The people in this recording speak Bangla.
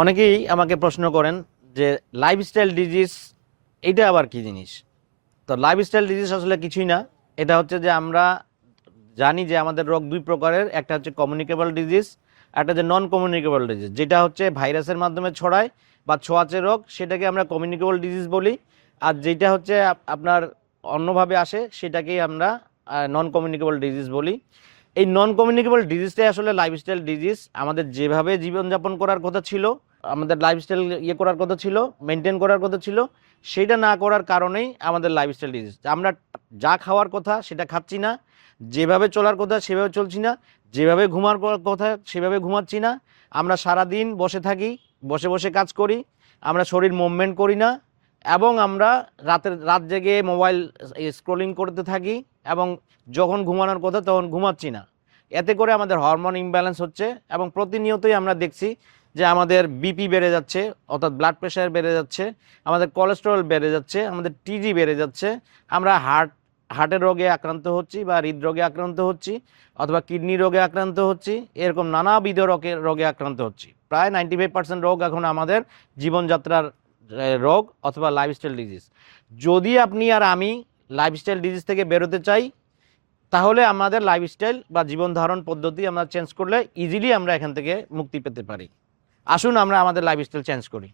অনেকেই আমাকে প্রশ্ন করেন যে লাইফস্টাইল ডিজিজ এইটা আবার কি জিনিস। তো লাইফস্টাইল ডিজিজ আসলে কিছুই না। এটা হচ্ছে যে আমরা জানি যে আমাদের রোগ দুই প্রকারের, একটা হচ্ছে কমিউনিকেবল ডিজিজ, একটা যে নন কমিউনিকেবল ডিজিজ। যেটা হচ্ছে ভাইরাসের মাধ্যমে ছড়ায় বা ছোঁয়াচে রোগ, সেটাকে আমরা কমিউনিকেবল ডিজিজ বলি। আর যেটা হচ্ছে আপনার অন্যভাবে আসে, সেটাকেই আমরা নন কমিউনিকেবল ডিজিজ বলি। এই নন কমিউনিকেবল ডিজিজটাই আসলে লাইফস্টাইল ডিজিজ। আমাদের যেভাবে জীবনযাপন করার কথা ছিল, আমাদের লাইফস্টাইল করার কথা ছিল, মেনটেন করার কথা ছিল, সেটা না করার কারণেই আমাদের লাইফস্টাইল ডিজিজ। আমরা যা খাওয়ার কথা সেটা খাচ্ছি না, যেভাবে চলার কথা সেভাবে চলছি না, যেভাবে ঘুমার কথা সেভাবে ঘুমাচ্ছি না। আমরা সারাদিন বসে থাকি, বসে বসে কাজ করি, আমরা শরীর মুভমেন্ট করি না, এবং আমরা রাত জেগে মোবাইল স্ক্রলিং করতে থাকি, এবং যখন ঘুমানোর কথা তখন ঘুমাচ্ছি না। এতে করে আমাদের হরমোন ইমব্যালেন্স হচ্ছে, এবং প্রতিনিয়তই আমরা দেখছি যে আমাদের বিপি বেড়ে যাচ্ছে, অর্থাৎ ব্লাড প্রেশার বেড়ে যাচ্ছে, আমাদের কোলেস্টেরল বেড়ে যাচ্ছে, আমাদের টিজি বেড়ে যাচ্ছে। আমরা হার্টের রোগে আক্রান্ত হচ্ছি, বা হৃদরোগে আক্রান্ত হচ্ছি, অথবা কিডনি রোগে আক্রান্ত হচ্ছি। এরকম নানাবিধ রোগে আক্রান্ত হচ্ছি। প্রায় 95% রোগ এখন আমাদের জীবনযাত্রার রোগ অথবা লাইফস্টাইল ডিজিজ। যদি আপনি আর আমি লাইফস্টাইল ডিজিজ থেকে বেরোতে চাই, তাহলে আমাদের লাইফস্টাইল বা জীবন ধারণ পদ্ধতি আমরা চেঞ্জ করলে ইজিলি আমরা এখান থেকে মুক্তি পেতে পারি। আসুন আমরা আমাদের লাইফস্টাইল চেঞ্জ করি।